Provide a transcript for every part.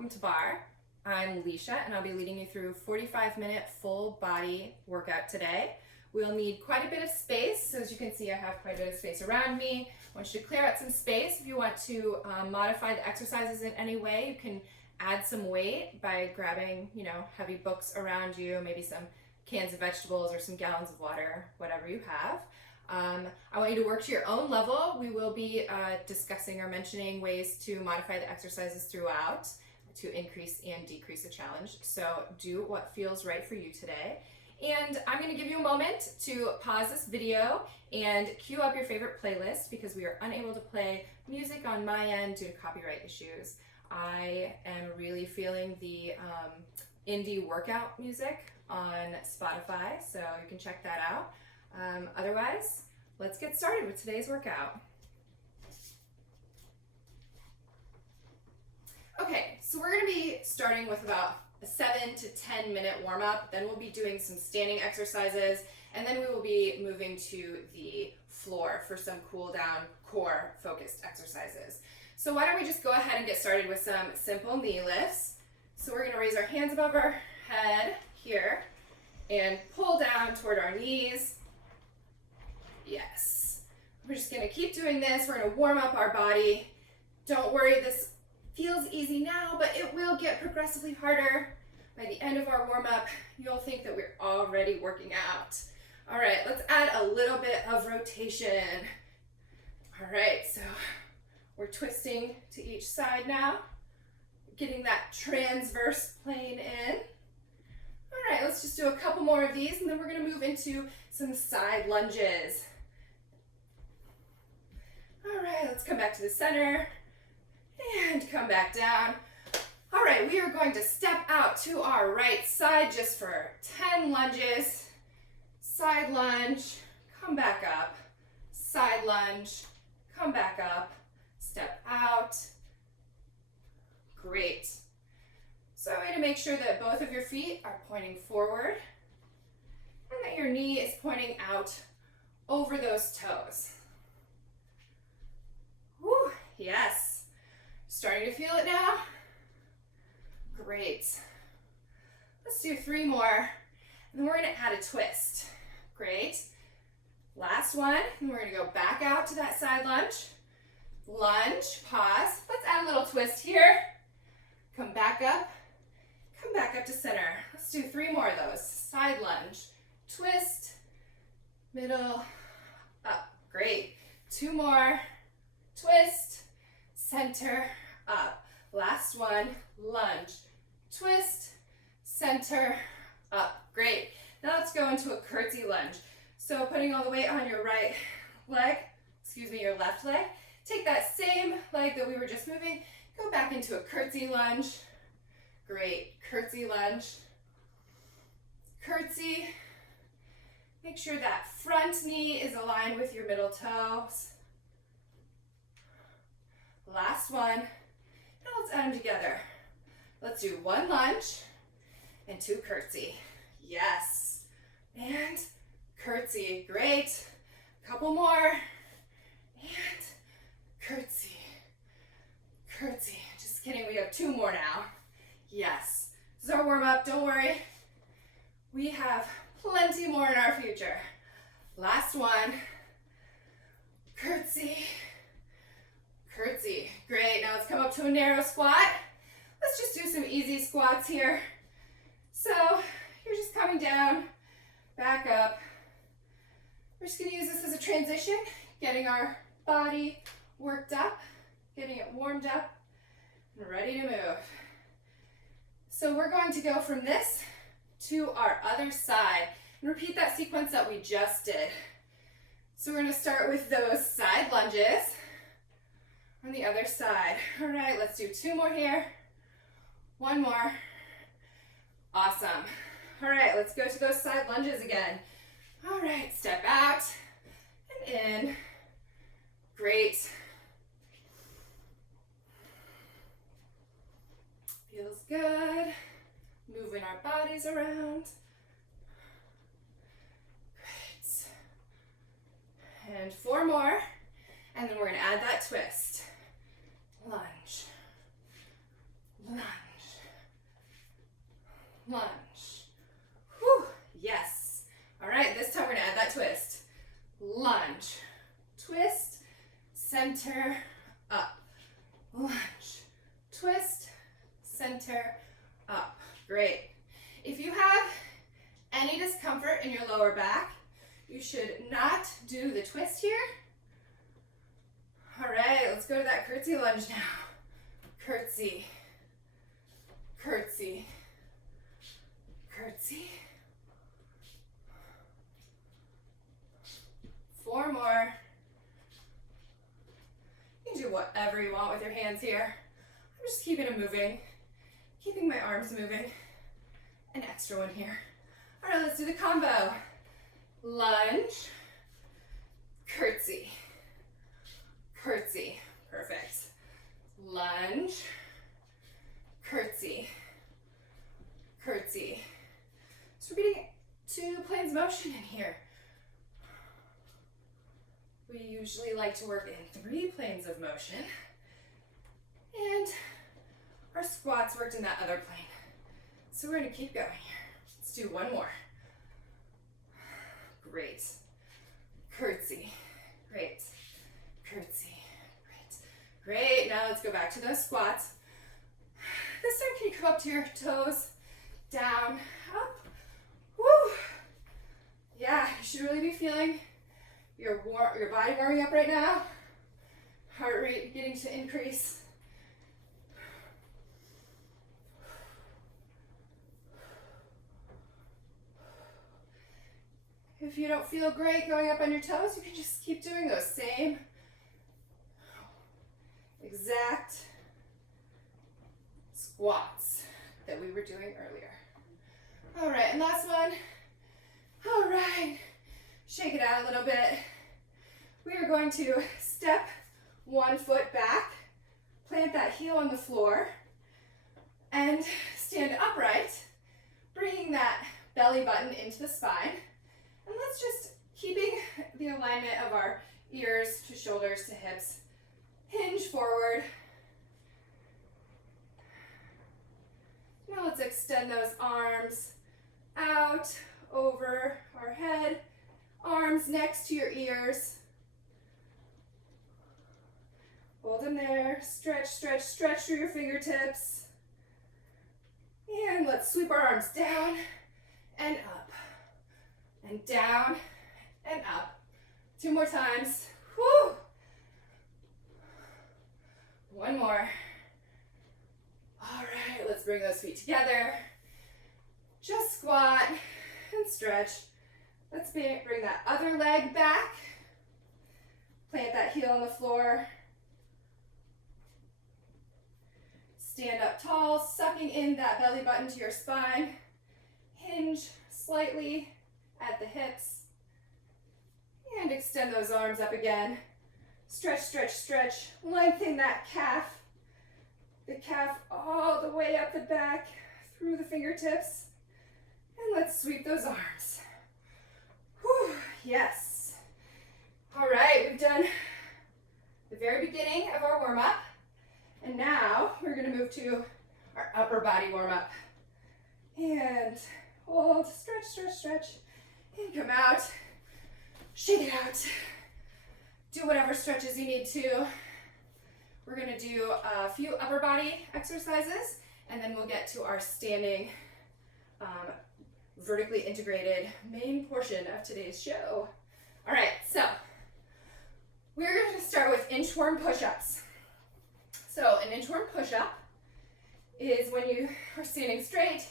welcome to Barre. I'm Leisha and I'll be leading you through a 45-minute full body workout today. We'll need quite a bit of space, so as you can see I have quite a bit of space around me. I want you to clear out some space. If you want to modify the exercises in any way, you can add some weight by grabbing, heavy books around you, maybe some cans of vegetables or some gallons of water, whatever you have. I want you to work to your own level. We will be discussing or mentioning ways to modify the exercises throughout to increase and decrease the challenge. So do what feels right for you today. And I'm going to give you a moment to pause this video and cue up your favorite playlist because we are unable to play music on my end due to copyright issues. I am really feeling the indie workout music on Spotify, so you can check that out. Otherwise, let's get started with today's workout. Okay, so we're going to be starting with about a 7 to 10 minute warm-up, then we'll be doing some standing exercises, and then we will be moving to the floor for some cool down core focused exercises. So why don't we just go ahead and get started with some simple knee lifts. So we're going to raise our hands above our head here and pull down toward our knees. Yes. We're just going to keep doing this. We're going to warm up our body. Don't worry, this feels easy now, but it will get progressively harder. By the end of our warm-up, you'll think that we're already working out. All right, let's add a little bit of rotation. All right, so we're twisting to each side now, getting that transverse plane in. All right, let's just do a couple more of these, and then we're going to move into some side lunges. All right, let's come back to the center and come back down. All right, we are going to step out to our right side just for 10 lunges. Side lunge, come back up. Side lunge, come back up. Step out. Great. So I'm going to make sure that both of your feet are pointing forward and that your knee is pointing out over those toes. Woo, yes. Starting to feel it now? Great. Let's do 3 more, and then we're going to add a twist. Great. Last one, and we're going to go back out to that side lunge. Lunge, pause. Let's add a little twist here. Come back up to center. Let's do 3 more of those. Side lunge, twist, middle, up. Great. 2 more, twist, center, up. Last one, lunge, twist, center, up. Great. Now let's go into a curtsy lunge. So putting all the weight on your right leg, your left leg. Take that same leg that we were just moving, go back into a curtsy lunge. Great. Curtsy lunge. Curtsy. Make sure that front knee is aligned with your middle toes. Last one. Now let's add them together. Let's do 1 lunge and 2 curtsy. Yes. And curtsy. Great. Couple more. And curtsy. Curtsy. Just kidding. We have 2 more now. Yes. This is our warm-up. Don't worry. We have plenty more in our future. Last one. Curtsy. Curtsy. Great. Now let's come up to a narrow squat. Let's just do some easy squats here. So you're just coming down, back up. We're just going to use this as a transition, getting our body worked up, getting it warmed up, and ready to move. So we're going to go from this to our other side and repeat that sequence that we just did. So we're going to start with those side lunges on the other side. All right, let's do 2 more here. 1 more. Awesome. All right, let's go to those side lunges again. All right, step out and in. Great. Feels good. Moving our bodies around. Great. And 4 more. And then we're going to add that twist. Lunge. Lunge. lunge. Whew, yes. All right, this time we're gonna add that twist. Lunge, twist, center, up. Lunge, twist, center, up. Great. If you have any discomfort in your lower back, you should not do the twist here. All right, let's go to that curtsy lunge now. Curtsy, curtsy, curtsy. 4 more. You can do whatever you want with your hands here. I'm just keeping them moving, keeping my arms moving. An extra one here. All right, let's do the combo. Lunge, curtsy, curtsy. Perfect. Lunge, curtsy, curtsy. So we're getting 2 planes of motion in here. We usually like to work in 3 planes of motion. And our squats worked in that other plane. So we're gonna keep going here. Let's do 1 more. Great. Curtsy. Great. Curtsy. Great. Great. Now let's go back to those squats. This time, can you come up to your toes? Down, up. Woo! Yeah, you should really be feeling your body warming up right now. Heart rate beginning to increase. If you don't feel great going up on your toes, you can just keep doing those same exact squats that we were doing earlier. All right, and last one. All right, shake it out a little bit. We are going to step 1 foot back, plant that heel on the floor, and stand upright, bringing that belly button into the spine. And let's just, keeping the alignment of our ears to shoulders to hips, hinge forward. Now let's extend those arms out over our head, arms next to your ears. Hold them there, stretch, stretch, stretch through your fingertips. And let's sweep our arms down and up, and down and up. 2 more times. Whew. 1 more. All right, let's bring those feet together. Just squat and stretch. Let's bring that other leg back. Plant that heel on the floor. Stand up tall, sucking in that belly button to your spine. Hinge slightly at the hips. And extend those arms up again. Stretch, stretch, stretch. Lengthen that calf. The calf all the way up the back through the fingertips. And let's sweep those arms. Whew, yes. All right, we've done the very beginning of our warm-up. And now we're gonna move to our upper body warm-up. And hold, stretch, stretch, stretch. And come out, shake it out. Do whatever stretches you need to. We're gonna do a few upper body exercises, and then we'll get to our standing, vertically integrated main portion of today's show. All right, so we're gonna start with inchworm push-ups. So an inchworm push-up is when you are standing straight,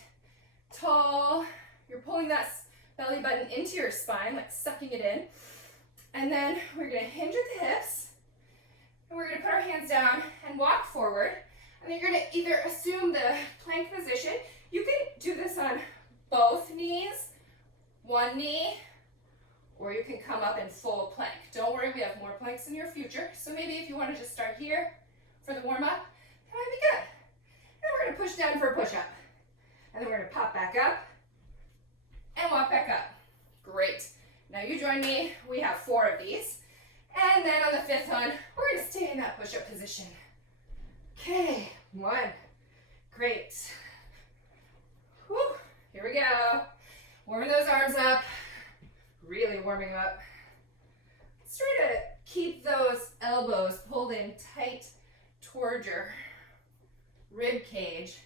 tall, you're pulling that belly button into your spine, like sucking it in. And then we're gonna hinge at the hips, and we're gonna put our hands down and walk forward. And then you're gonna either assume the plank position. You can do this on both knees, 1 knee, or you can come up in full plank. Don't worry, we have more planks in your future. So maybe if you wanna just start here for the warm-up, that might be good. And we're gonna push down for a push-up. And then we're gonna pop back up and walk back up. Great. Now you join me. We have 4 of these. And then on the 5th one, we're gonna stay in that push-up position. Okay, 1. Great. Whew. Here we go. Warming those arms up. Really warming up. Let's try to keep those elbows pulled in tight toward your rib cage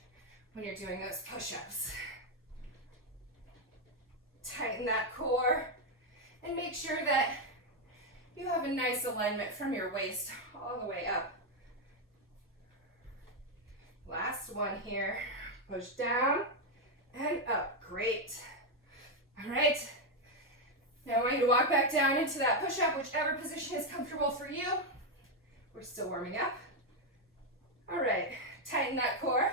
when you're doing those push-ups. Tighten that core and make sure that you have a nice alignment from your waist all the way up. Last one here. Push down and up. Great. All right. Now I want you to walk back down into that push-up, whichever position is comfortable for you. We're still warming up. All right. Tighten that core.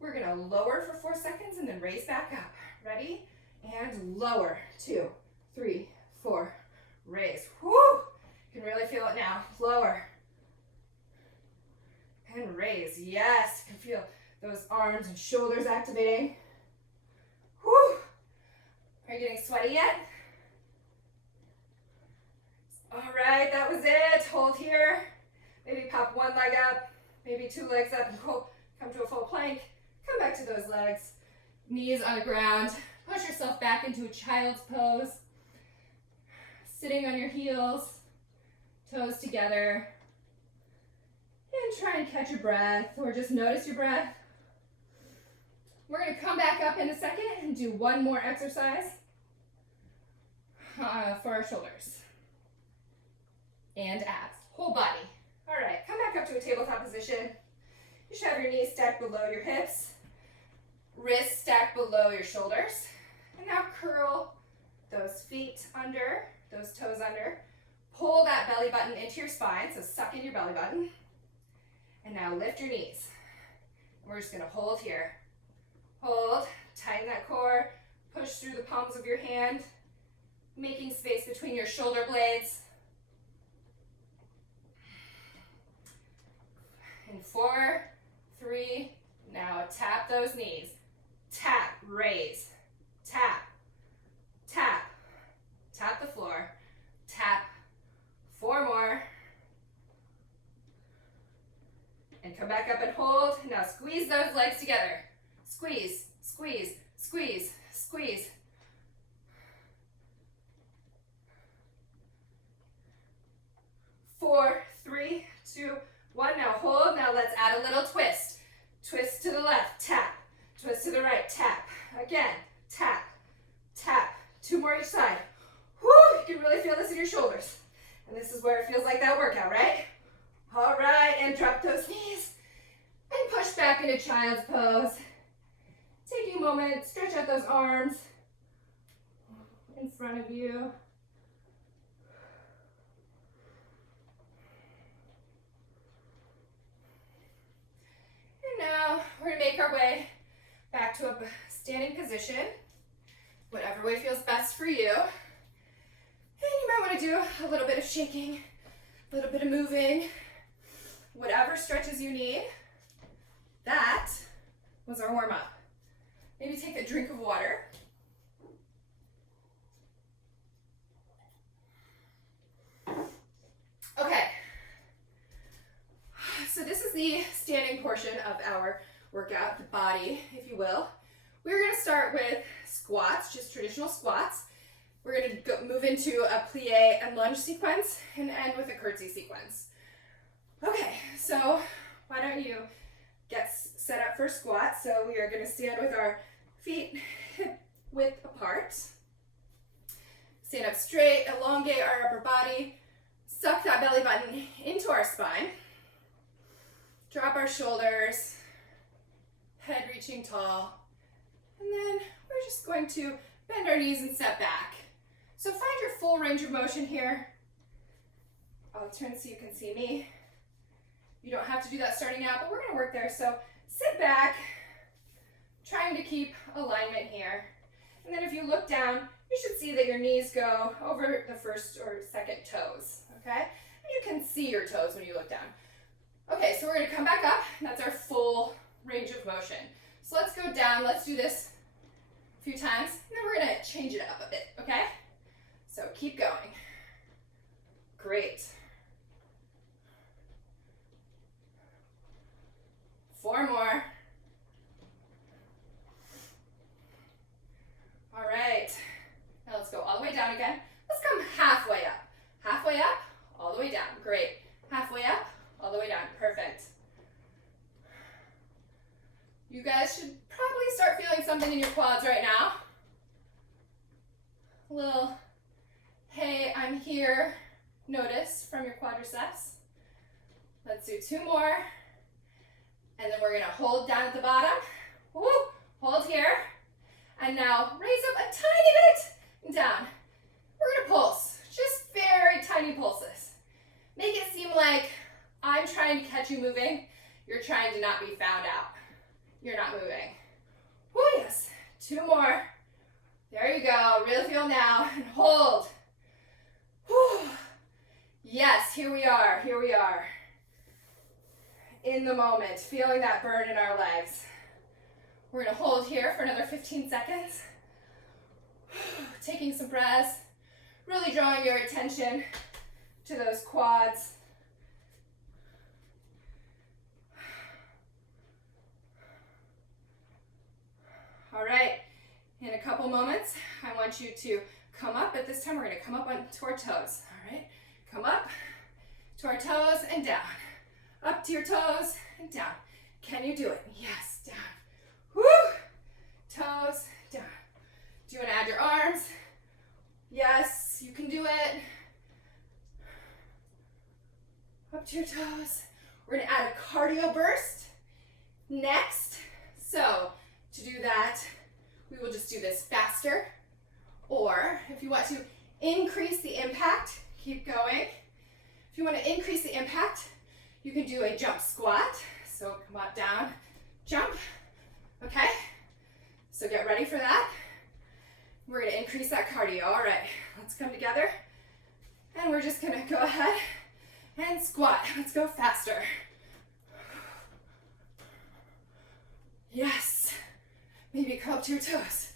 We're going to lower for 4 seconds and then raise back up. Ready? And lower. 2, 3, 4. Raise. Woo! You can really feel it now. Lower. And raise. Yes. You can feel those arms and shoulders activating. Woo! Are you getting sweaty yet? All right, that was it. Hold here. Maybe pop one leg up, maybe 2 legs up and come to a full plank. Come back to those legs. Knees on the ground. Push yourself back into a child's pose. Sitting on your heels, toes together. And try and catch your breath or just notice your breath. We're going to come back up in a second and do one more exercise for our shoulders and abs, whole body. All right, come back up to a tabletop position. You should have your knees stacked below your hips, wrists stacked below your shoulders. And now curl those feet under, those toes under. Pull that belly button into your spine, so suck in your belly button. And now lift your knees. We're just gonna hold here. Hold, tighten that core, push through the palms of your hand, making space between your shoulder blades. In 4, 3, now tap those knees. Tap, raise, tap, tap, tap the floor, tap, 4 more. And come back up and hold. Now squeeze those legs together. Squeeze, squeeze, squeeze, squeeze. 4, 3, 2, 1. Now hold. Now let's add a little twist. Twist to the left, tap. Twist to the right, tap. Again, tap, tap. 2 more each side. Whoo, you can really feel this in your shoulders. And this is where it feels like that workout, right? All right, and drop those knees. And push back into child's pose. Taking a moment, stretch out those arms in front of you. And now we're gonna make our way back to a standing position, whatever way feels best for you. And you might wanna do a little bit of shaking, a little bit of moving, whatever stretches you need. That was our warm up. Maybe take a drink of water. Okay. So this is the standing portion of our workout, the body, if you will. We're gonna start with squats, just traditional squats. We're gonna move into a plie and lunge sequence and end with a curtsy sequence. Okay, so why don't you get set up for squat. So we are gonna stand with our feet hip width apart. Stand up straight, elongate our upper body, suck that belly button into our spine. Drop our shoulders, head reaching tall. And then we're just going to bend our knees and step back. So find your full range of motion here. I'll turn so you can see me. You don't have to do that starting out, but we're gonna work there. So sit back, trying to keep alignment here. And then if you look down, you should see that your knees go over the first or second toes, okay? And you can see your toes when you look down. Okay, so we're gonna come back up. That's our full range of motion. So let's go down, let's do this a few times, and then we're gonna change it up a bit, okay? So keep going. Great. 4 more. You guys should probably start feeling something in your quads right now. A little, hey, I'm here, notice from your quadriceps. Let's do 2 more. And then we're gonna hold down at the bottom. Woo, hold here. And now raise up a tiny bit and down. We're gonna pulse, just very tiny pulses. Make it seem like I'm trying to catch you moving. You're trying to not be found out. You're not moving. Woo, yes, 2 more. There you go, really feel now, and hold. Whew. Yes, here we are, here we are. In the moment, feeling that burn in our legs. We're gonna hold here for another 15 seconds. Taking some breaths, really drawing your attention to those quads. All right, in a couple moments, I want you to come up, but this time we're gonna come up onto our toes, all right? Come up to our toes and down. Up to your toes and down. Can you do it? Yes, down. Woo! Toes, down. Do you want to add your arms? Yes, you can do it. Up to your toes. We're going to add a cardio burst next. So, to do that, we will just do this faster. Or, if you want to increase the impact, keep going. If you want to increase the impact, you can do a jump squat. So come on down, jump, okay? So get ready for that. We're gonna increase that cardio. All right, let's come together. And we're just gonna go ahead and squat. Let's go faster. Yes, maybe come up to your toes.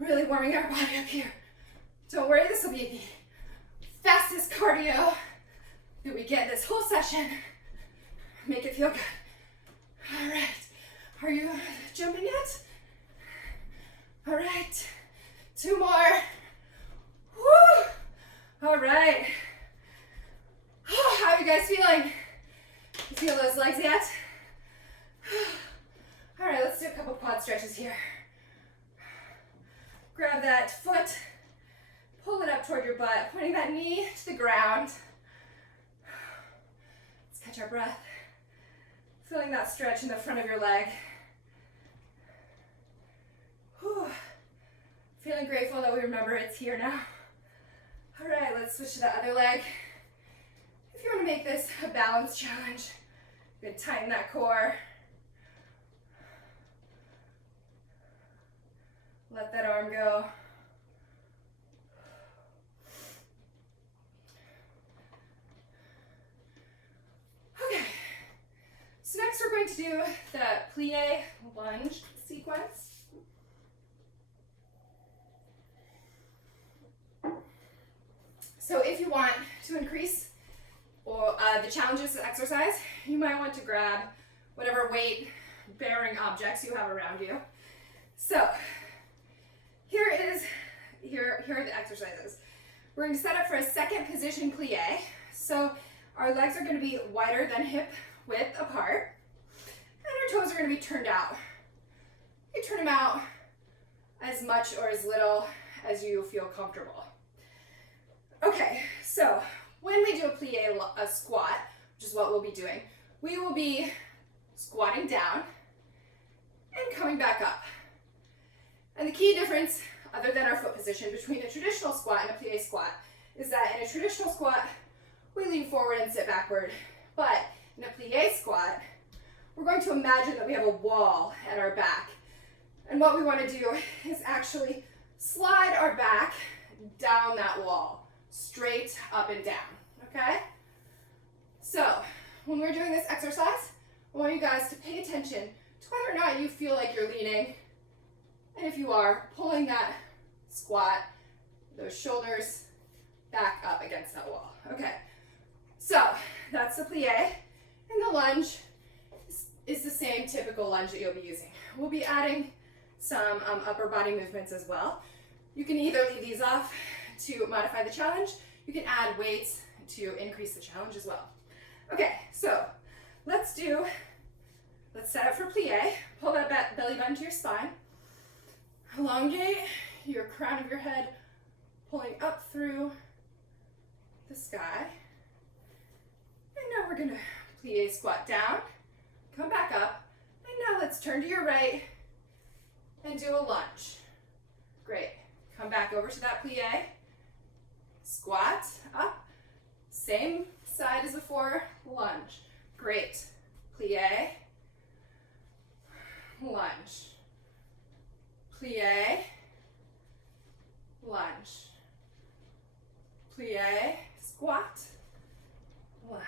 Really warming our body up here. Don't worry, this will be the fastest cardio that we get this whole session. Make it feel good. All right, are you jumping yet? All right, 2 more. Woo! All right. How are you guys feeling? You feel those legs yet? All right, let's do a couple quad stretches here. Grab that foot. Pull it up toward your butt, pointing that knee to the ground. Let's catch our breath. Feeling that stretch in the front of your leg. Whew. Feeling grateful that we remember it's here now. All right, let's switch to the other leg. If you want to make this a balance challenge, you can tighten that core. Let that arm go. Okay, so next we're going to do the Plie Lunge sequence. So if you want to increase the challenges of exercise, you might want to grab whatever weight-bearing objects you have around you. So here are the exercises. We're going to set up for a second position plie. So our legs are going to be wider than hip width apart, and our toes are going to be turned out. You turn them out as much or as little as you feel comfortable. Okay, so when we do a squat, which is what we'll be doing, we will be squatting down and coming back up. And the key difference, other than our foot position, between a traditional squat and a plie squat is that in a traditional squat, we lean forward and sit backward. But in a plie squat, we're going to imagine that we have a wall at our back. And what we want to do is actually slide our back down that wall, straight up and down, okay? So when we're doing this exercise, I want you guys to pay attention to whether or not you feel like you're leaning, and if you are, pulling that squat, those shoulders back up against that wall. Okay, so that's the plie, and the lunge is the same typical lunge that you'll be using. We'll be adding some upper body movements as well. You can either leave these off to modify the challenge, you can add weights to increase the challenge as well. Okay, so let's set up for plie. Pull that belly button to your spine. Elongate your crown of your head, pulling up through the sky. And now we're gonna plie squat down, come back up, and now let's turn to your right and do a lunge. Great. Come back over to that plie, squat, up, same side as before, lunge. Great. Plie, lunge, plie, lunge, plie, squat, lunge.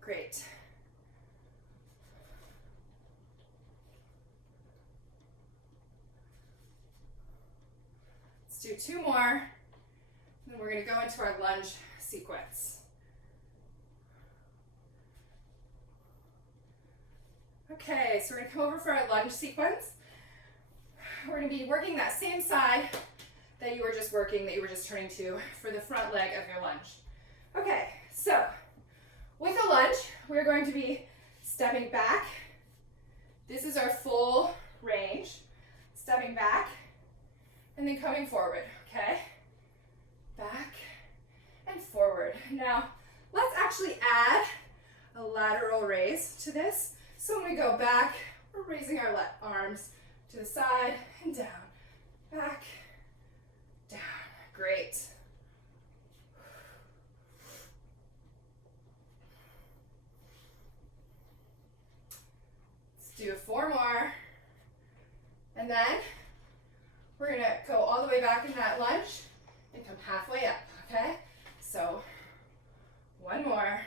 Great. Let's do 2 more, and then we're going to go into our lunge sequence. Okay, so we're going to come over for our lunge sequence. We're going to be working that same side that you were just working, that you were just turning to for the front leg of your lunge. Okay, so with a lunge, we're going to be stepping back. This is our full range. Stepping back and then coming forward, okay? Back and forward. Now, let's actually add a lateral raise to this. So when we go back, we're raising our arms to the side and down. Back, down. Great. Let's do 4 more. And then we're going to go all the way back in that lunge and come halfway up, okay? So 1 more.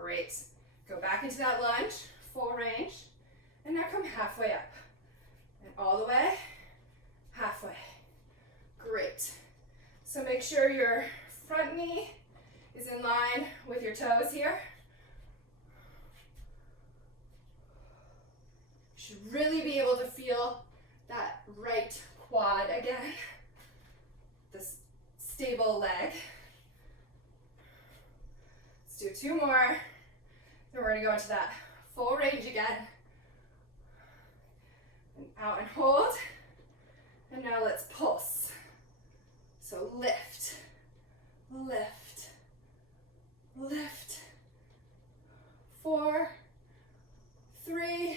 Great. Go back into that lunge, full range, and now come halfway up. And all the way, halfway. Great. So make sure your front knee is in line with your toes here. You should really be able to feel that right quad again. This stable leg. Let's do 2 more. Then we're going to go into that full range again. And out and hold. And now let's pulse. So lift, lift, lift. 4, 3,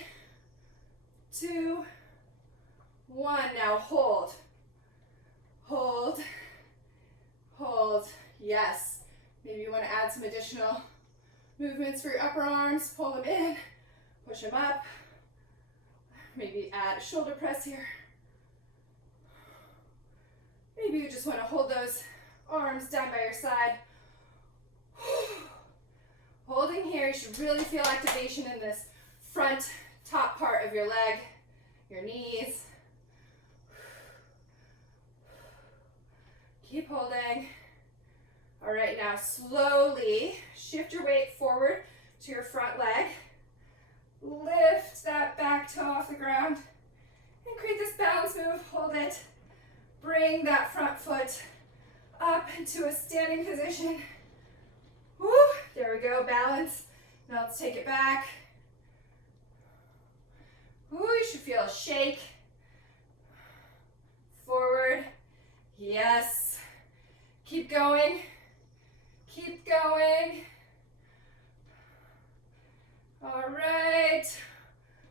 2, 1. Now hold, hold, hold. Yes. Maybe you want to add some additional movements for your upper arms. Pull them in, push them up. Maybe add a shoulder press here. Maybe you just want to hold those arms down by your side. Holding here, you should really feel activation in this front top part of your leg, your knees. Keep holding. All right, now slowly shift your weight forward to your front leg. Lift that back toe off the ground and create this balance move. Hold it. Bring that front foot up into a standing position. Woo, there we go, balance. Now let's take it back. Ooh, you should feel a shake. Forward. Yes. Keep going. Keep going. All right.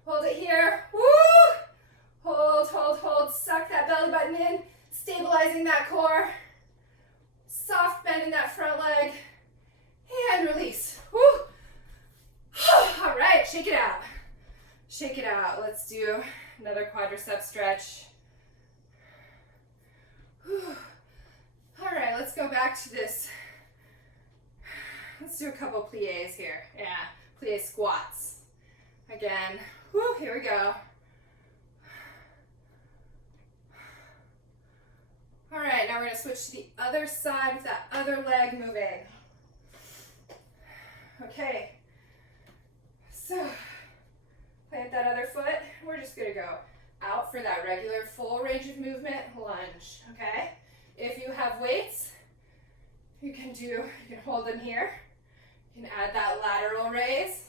Hold it here. Woo! Hold, hold, hold. Suck that belly button in, stabilizing that core. Soft bend in that front leg. And release. Woo! All right, shake it out. Shake it out. Let's do another quadricep stretch. Whew. All right, let's go back to this. Let's do a couple plies here. Yeah, plie squats. Again, whew, here we go. All right, now we're gonna switch to the other side with that other leg moving. Okay, so plant that other foot. We're just gonna go out for that regular full range of movement lunge, okay? If you have weights, you you can hold them here. You can add that lateral raise.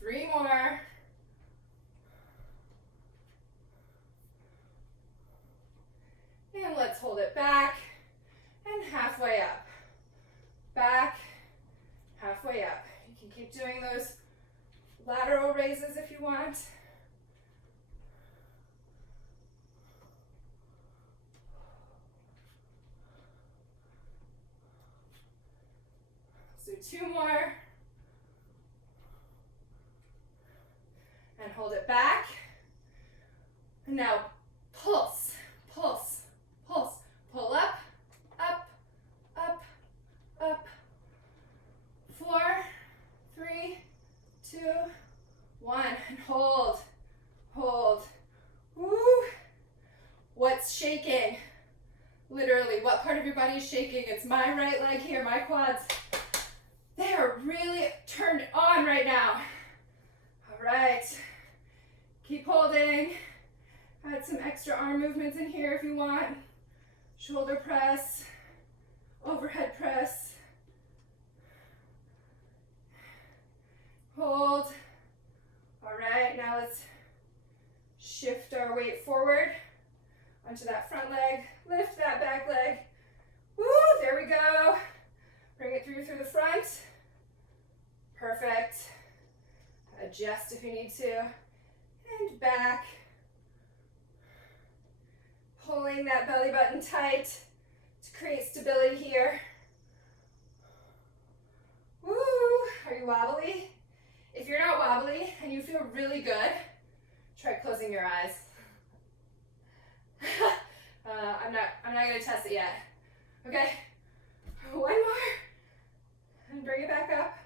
Three more. And let's hold it back and halfway up. Back, halfway up. You can keep doing those lateral raises if you want. So two more. And hold it back. And now pulse, pulse, pulse. Pull up, up, up, up. 4, 3, 2, 1. And hold, hold. Woo. What's shaking? Literally, what part of your body is shaking? It's my right leg here, my quads. They are really turned on right now. All right. Keep holding. Add some extra arm movements in here if you want. Shoulder press, overhead press. Hold. All right, now let's shift our weight forward onto that front leg. Lift that back leg. Woo, there we go. Bring it through the front. Perfect. Adjust if you need to. And back. Pulling that belly button tight to create stability here. Woo! Are you wobbly? If you're not wobbly and you feel really good, try closing your eyes. I'm not gonna test it yet. Okay? One more. And bring it back up.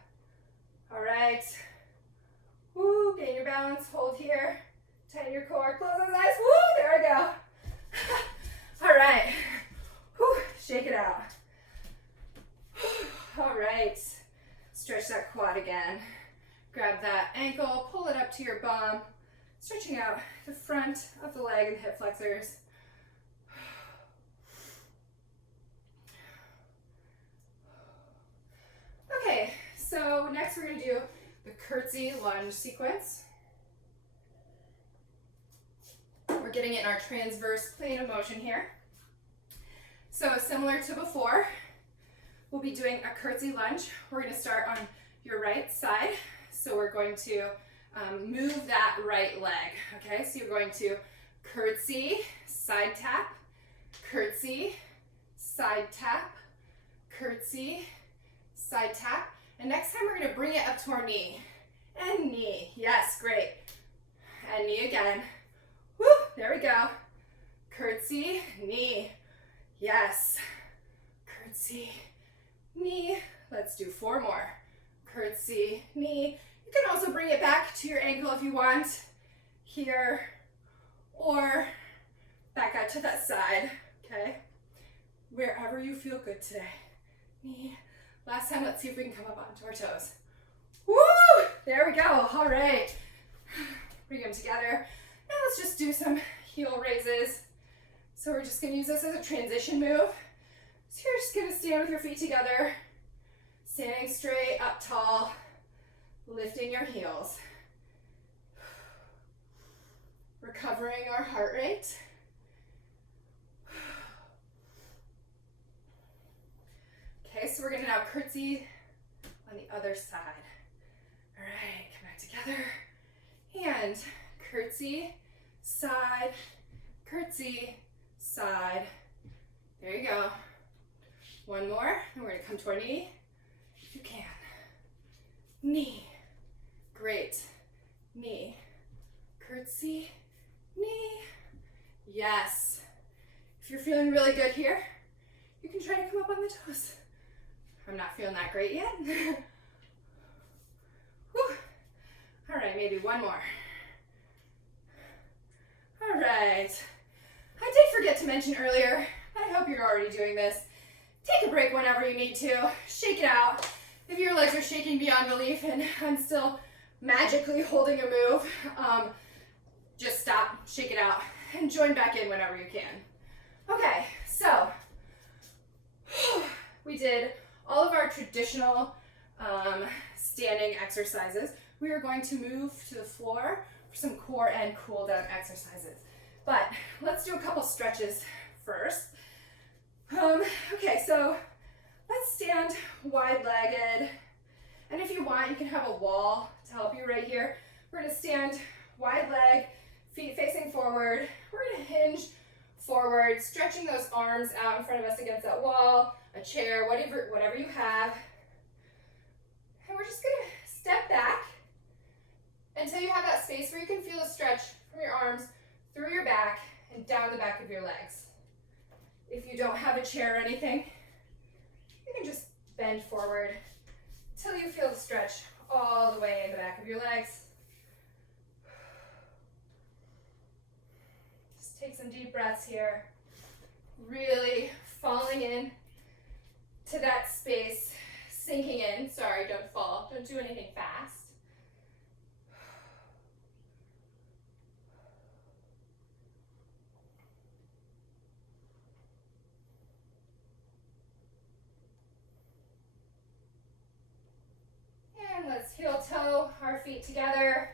All right. Woo, gain your balance, hold here. Tighten your core, close those eyes. Woo, there we go. All right. Whew, shake it out. All right. Stretch that quad again. Grab that ankle, pull it up to your bum, stretching out the front of the leg and hip flexors. Okay, so next we're going to do the Curtsy Lunge sequence. We're getting it in our transverse plane of motion here. So similar to before, we'll be doing a curtsy lunge. We're going to start on your right side. So we're going to move that right leg, okay? So you're going to curtsy, side tap, curtsy, side tap, curtsy, side tap. And next time we're going to bring it up to our knee. And knee, yes, great. And knee again. Woo, there we go. Curtsy, knee, yes. Curtsy, knee. Let's do 4 more. Curtsy, knee. You can also bring it back to your ankle if you want, here, or back out to that side, okay? Wherever you feel good today. Knee. Last time, let's see if we can come up onto our toes. Woo! There we go, all right. Bring them together. Now let's just do some heel raises. So we're just gonna use this as a transition move. So you're just gonna stand with your feet together, standing straight, up tall, lifting your heels. Recovering our heart rate. Okay, so we're gonna now curtsy on the other side. All right, come back together. And curtsy, side, curtsy, side. There you go. One more, and we're gonna come to our knee, if you can. Knee, great. Knee, curtsy, knee. Yes. If you're feeling really good here, you can try to come up on the toes. I'm not feeling that great yet. Whew. All right, maybe one more. All right. I did forget to mention earlier, I hope you're already doing this. Take a break whenever you need to. Shake it out. If your legs are shaking beyond belief and I'm still magically holding a move, shake it out, and join back in whenever you can. Okay, so we did all of our traditional standing exercises. We are going to move to the floor for some core and cool down exercises. But let's do a couple stretches first. Okay, so let's stand wide-legged. And if you want, you can have a wall to help you right here. We're gonna stand wide leg, feet facing forward. We're gonna hinge forward, stretching those arms out in front of us against that wall, a chair, whatever you have. And we're just gonna step back until you have that space where you can feel the stretch from your arms through your back and down the back of your legs. If you don't have a chair or anything, you can just bend forward until you feel the stretch all the way in the back of your legs. Just take some deep breaths here. Really falling in to that space, sinking in. Sorry, don't fall. Don't do anything fast. And let's heel toe our feet together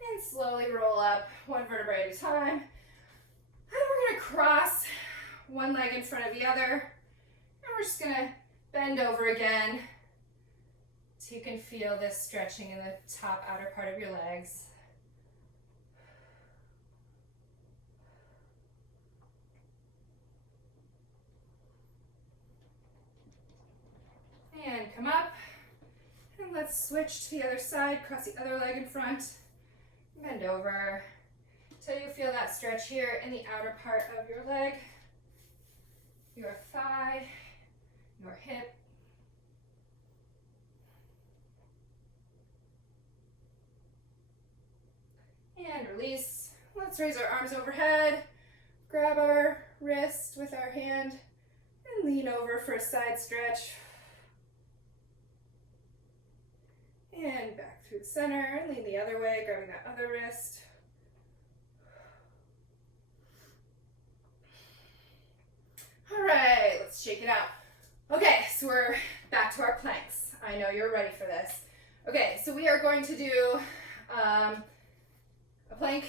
and slowly roll up one vertebrae at a time. And we're going to cross one leg in front of the other. And we're just going to bend over again so you can feel this stretching in the top outer part of your legs. And come up. And let's switch to the other side, cross the other leg in front, bend over until you feel that stretch here in the outer part of your leg, your thigh, your hip. And release. Let's raise our arms overhead, grab our wrist with our hand, and lean over for a side stretch. And back through the center, and lean the other way, grabbing that other wrist. All right, let's shake it out. Okay, so we're back to our planks. I know you're ready for this. Okay, so we are going to do a plank.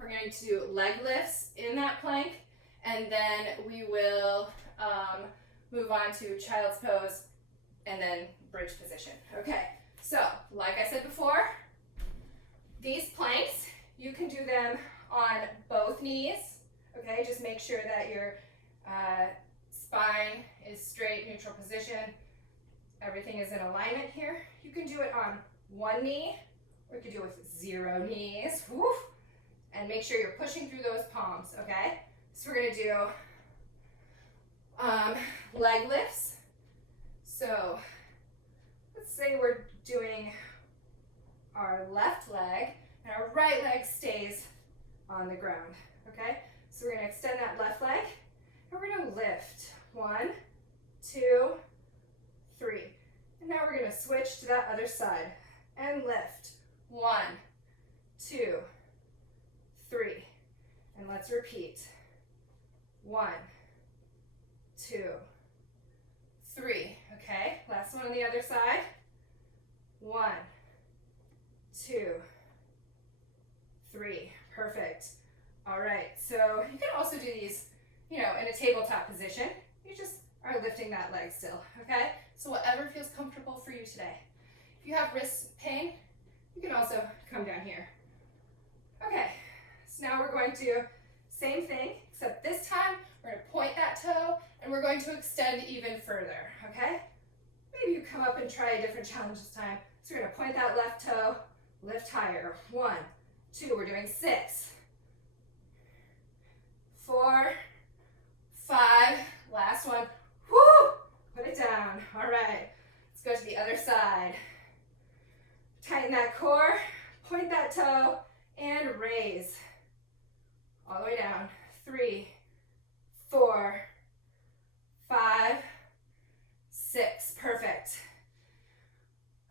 We're going to do leg lifts in that plank, and then we will move on to child's pose and then bridge position. Okay. So, like I said before, these planks, you can do them on both knees, okay? Just make sure that your spine is straight, neutral position. Everything is in alignment here. You can do it on one knee, or you can do it with 0 knees. Woo! And make sure you're pushing through those palms, okay? So we're gonna do leg lifts. So, let's say we're doing our left leg and our right leg stays on the ground, okay? So we're gonna extend that left leg and we're gonna lift. 1, 2, 3. And now we're gonna switch to that other side and lift. 1, 2, 3. And let's repeat. 1, 2, 3. Okay, last one on the other side. 1, 2, 3. Perfect. All right, so you can also do these, in a tabletop position. You just are lifting that leg still, okay? So whatever feels comfortable for you today. If you have wrist pain, you can also come down here. Okay, so now we're going to, same thing, except this time we're going to point that toe and we're going to extend even further, okay? Maybe you come up and try a different challenge this time. So we're going to point that left toe, lift higher. 1, 2, we're doing 6, 4, 5, last one. Whoo! Put it down. All right, let's go to the other side. Tighten that core, point that toe, and raise. All the way down. 3, 4, 5, 6. Perfect.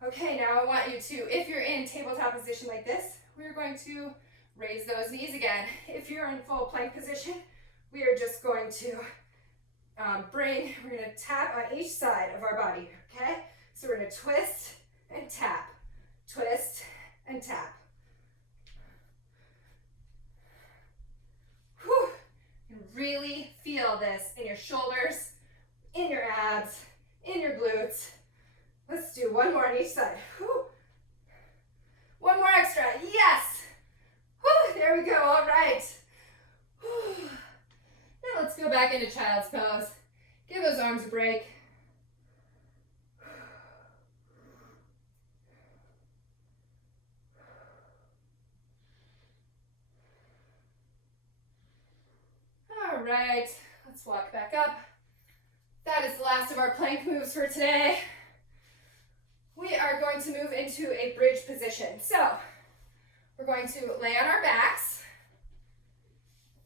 Okay, now I want you to, if you're in tabletop position like this, we're going to Raise those knees again. If you're in full plank position, we are just going to we're going to tap on each side of our body, okay? So we're going to twist and tap, twist and tap. Whew. And really feel this in your shoulders, in your abs, in your glutes. Let's do one more on each side. Whew. One more extra, yes! Whew. There we go, all right. Whew. Now let's go back into child's pose. Give those arms a break. All right, let's walk back up. That is the last of our plank moves for today. We are going to move into a bridge position. So we're going to lay on our backs.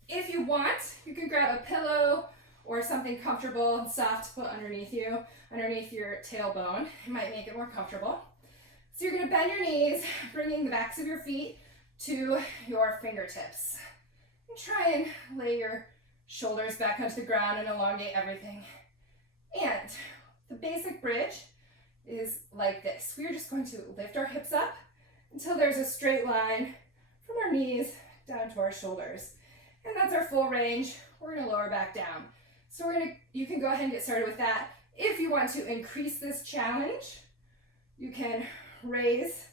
If you want, you can grab a pillow or something comfortable and soft to put underneath you, underneath your tailbone. It might make it more comfortable. So you're going to bend your knees, bringing the backs of your feet to your fingertips. And try and lay your shoulders back onto the ground and elongate everything. And the basic bridge is like this. We're just going to lift our hips up until there's a straight line from our knees down to our shoulders. And that's our full range. We're going to lower back down. So you can go ahead and get started with that. If you want to increase this challenge, you can raise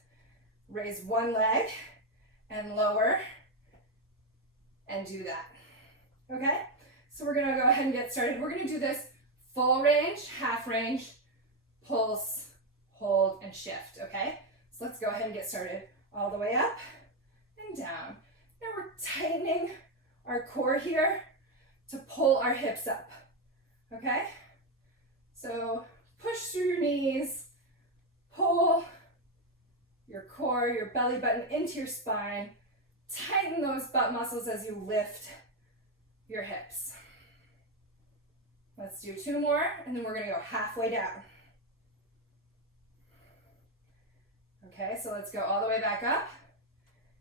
one leg and lower and do that. Okay? So we're going to go ahead and get started. We're going to do this full range, half range, pulse, hold, and shift, okay? So let's go ahead and get started. All the way up and down. Now we're tightening our core here to pull our hips up, okay? So push through your knees, pull your core, your belly button into your spine, tighten those butt muscles as you lift your hips. Let's do two more, and then we're gonna go halfway down. Okay, so let's go all the way back up,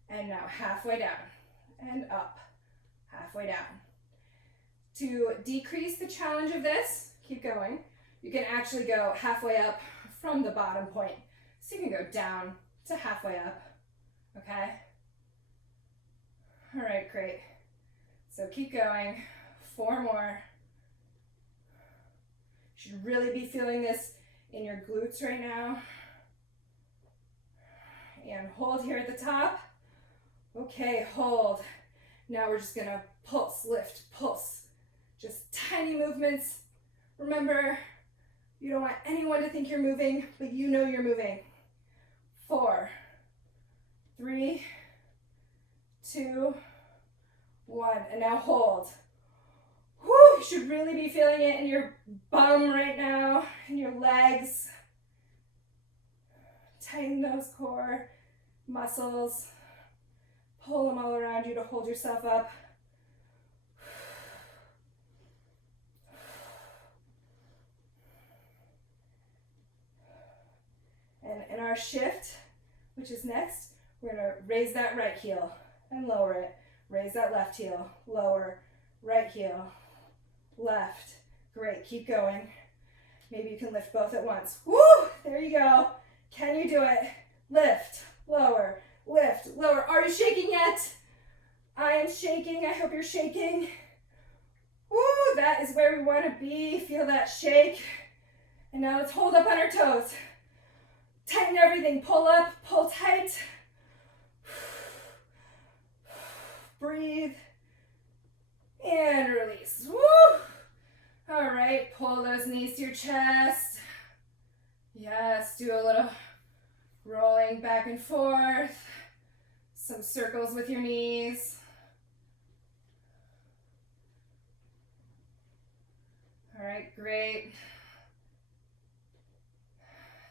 and now halfway down, and up, halfway down. To decrease the challenge of this, keep going, you can actually go halfway up from the bottom point. So you can go down to halfway up, okay? All right, great. So keep going, four more. You should really be feeling this in your glutes right now. And hold here at the top. Okay, hold. Now we're just gonna pulse, lift, pulse. Just tiny movements. Remember, you don't want anyone to think you're moving, but you know you're moving. 4, 3, 2, 1, and now hold. Whew, you should really be feeling it in your bum right now, in your legs. Tighten those core muscles. Pull them all around you to hold yourself up. And in our shift, which is next, we're going to raise that right heel and lower it. Raise that left heel, lower, right heel, left. Great, keep going. Maybe you can lift both at once. Woo! There you go. Can you do it? Lift, lower, lift, lower. Are you shaking yet? I am shaking. I hope you're shaking. Woo! That is where we want to be. Feel that shake. And now let's hold up on our toes. Tighten everything. Pull up, pull tight. Breathe. And release. Woo! All right, pull those knees to your chest. Yes, do a little rolling back and forth. Some circles with your knees. All right, great.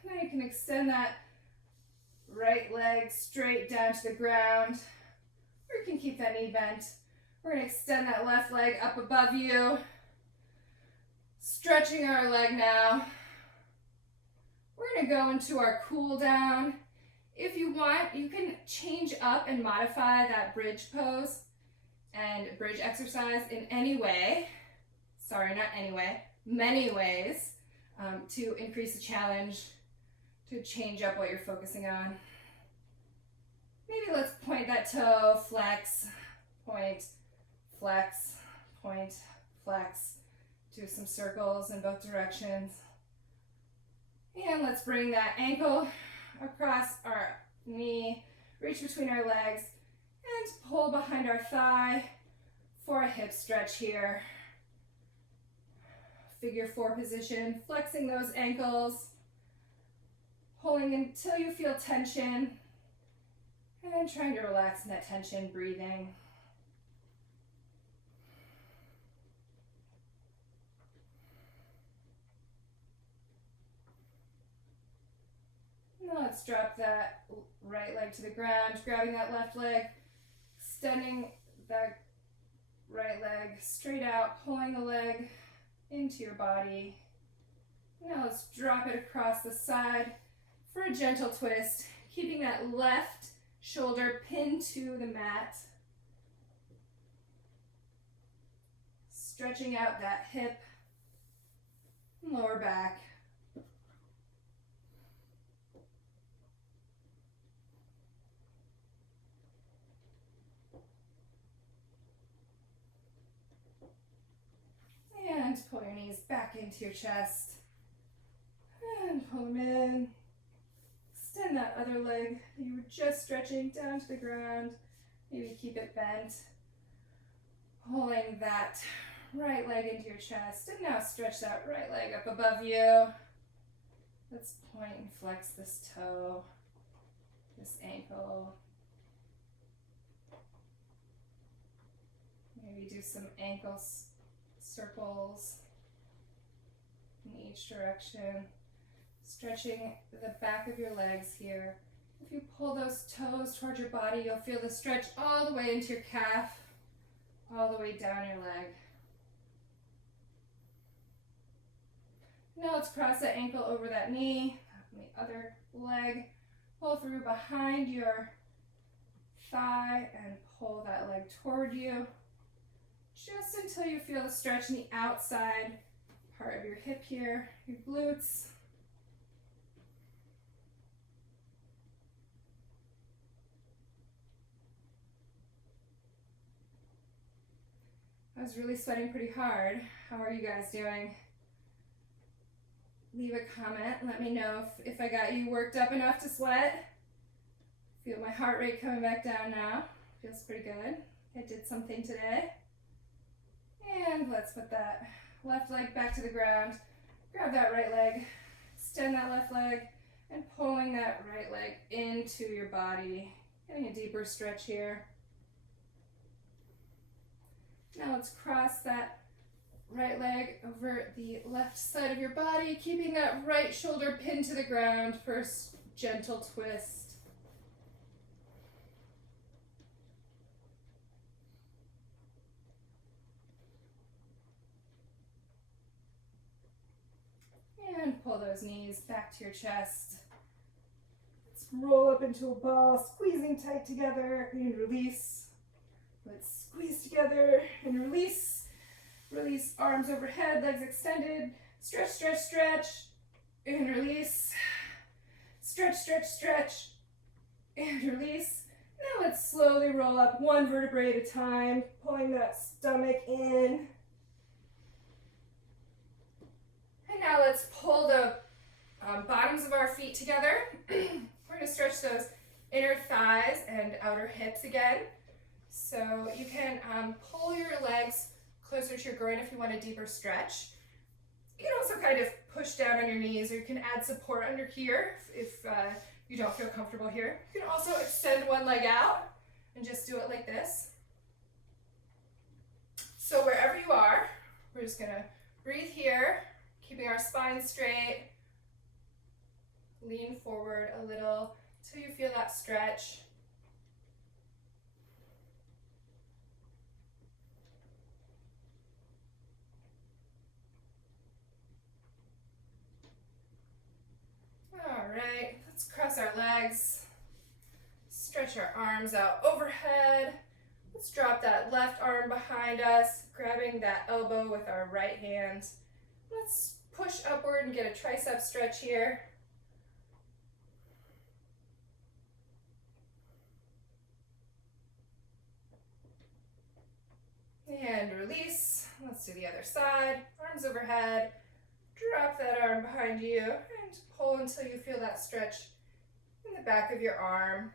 Now you can extend that right leg straight down to the ground, or you can keep that knee bent. We're going to extend that left leg up above you. Stretching our leg now. We're going to go into our cool down. If you want, you can change up and modify that bridge pose and bridge exercise in any way. Sorry, not any way, many ways, to increase the challenge, to change up what you're focusing on. Maybe let's point that toe, flex, point, flex, point, flex. Do some circles in both directions. And let's bring that ankle across our knee, reach between our legs, and pull behind our thigh for a hip stretch here. Figure 4 position, flexing those ankles, pulling until you feel tension, and trying to relax in that tension, breathing. Now let's drop that right leg to the ground, grabbing that left leg, extending that right leg straight out, pulling the leg into your body. Now let's drop it across the side for a gentle twist, keeping that left shoulder pinned to the mat. Stretching out that hip, lower back. And pull your knees back into your chest. And pull them in. Extend that other leg that you were just stretching down to the ground. Maybe keep it bent. Pulling that right leg into your chest. And now stretch that right leg up above you. Let's point and flex this toe, this ankle. Maybe do some ankles circles in each direction, stretching the back of your legs here. If you pull those toes towards your body, you'll feel the stretch all the way into your calf, all the way down your leg. Now let's cross that ankle over that knee, and the other leg. Pull through behind your thigh and pull that leg toward you, just until you feel the stretch in the outside part of your hip here, your glutes. I was really sweating pretty hard. How are you guys doing? Leave a comment, let me know if I got you worked up enough to sweat. Feel my heart rate coming back down now. Feels pretty good. I did something today. And let's put that left leg back to the ground. Grab that right leg, extend that left leg, and pulling that right leg into your body. Getting a deeper stretch here. Now let's cross that right leg over the left side of your body, keeping that right shoulder pinned to the ground for a gentle twist. And pull those knees back to your chest. Let's roll up into a ball, squeezing tight together and release. Let's squeeze together and release. Release, arms overhead, legs extended. Stretch, stretch, stretch, and release. Stretch, stretch, stretch, and release. Now let's slowly roll up one vertebrae at a time, pulling that stomach in. And now let's pull the bottoms of our feet together. We're going to stretch those inner thighs and outer hips again. So you can pull your legs closer to your groin if you want a deeper stretch. You can also kind of push down on your knees, or you can add support under here if you don't feel comfortable here. You can also extend one leg out and just do it like this. So wherever you are, we're just going to breathe here, keeping our spine straight. Lean forward a little till you feel that stretch. All right, let's cross our legs, stretch our arms out overhead. Let's drop that left arm behind us, grabbing that elbow with our right hand. Let's push upward and get a tricep stretch here. And release. Let's do the other side. Arms overhead. Drop that arm behind you and pull until you feel that stretch in the back of your arm.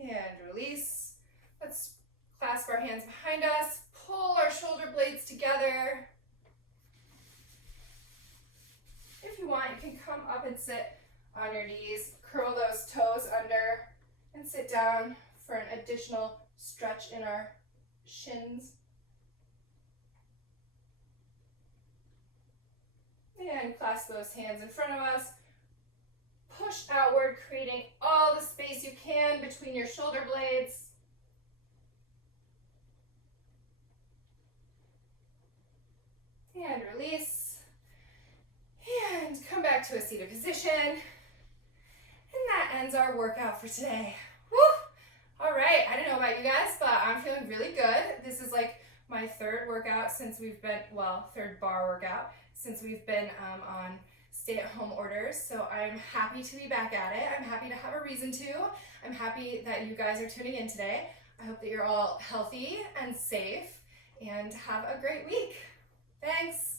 And release. Let's clasp our hands behind us. Pull our shoulder blades together. If you want, you can come up and sit on your knees. Curl those toes under and sit down for an additional stretch in our shins. And clasp those hands in front of us. Push outward, creating all the space you can between your shoulder blades. And release. And come back to a seated position. And that ends our workout for today. Woo! All right, I don't know about you guys, but I'm feeling really good. This is like my third workout since we've been, well, third bar workout since we've been on stay-at-home orders. So I'm happy to be back at it. I'm happy to have a reason to. I'm happy that you guys are tuning in today. I hope that you're all healthy and safe and have a great week. Thanks.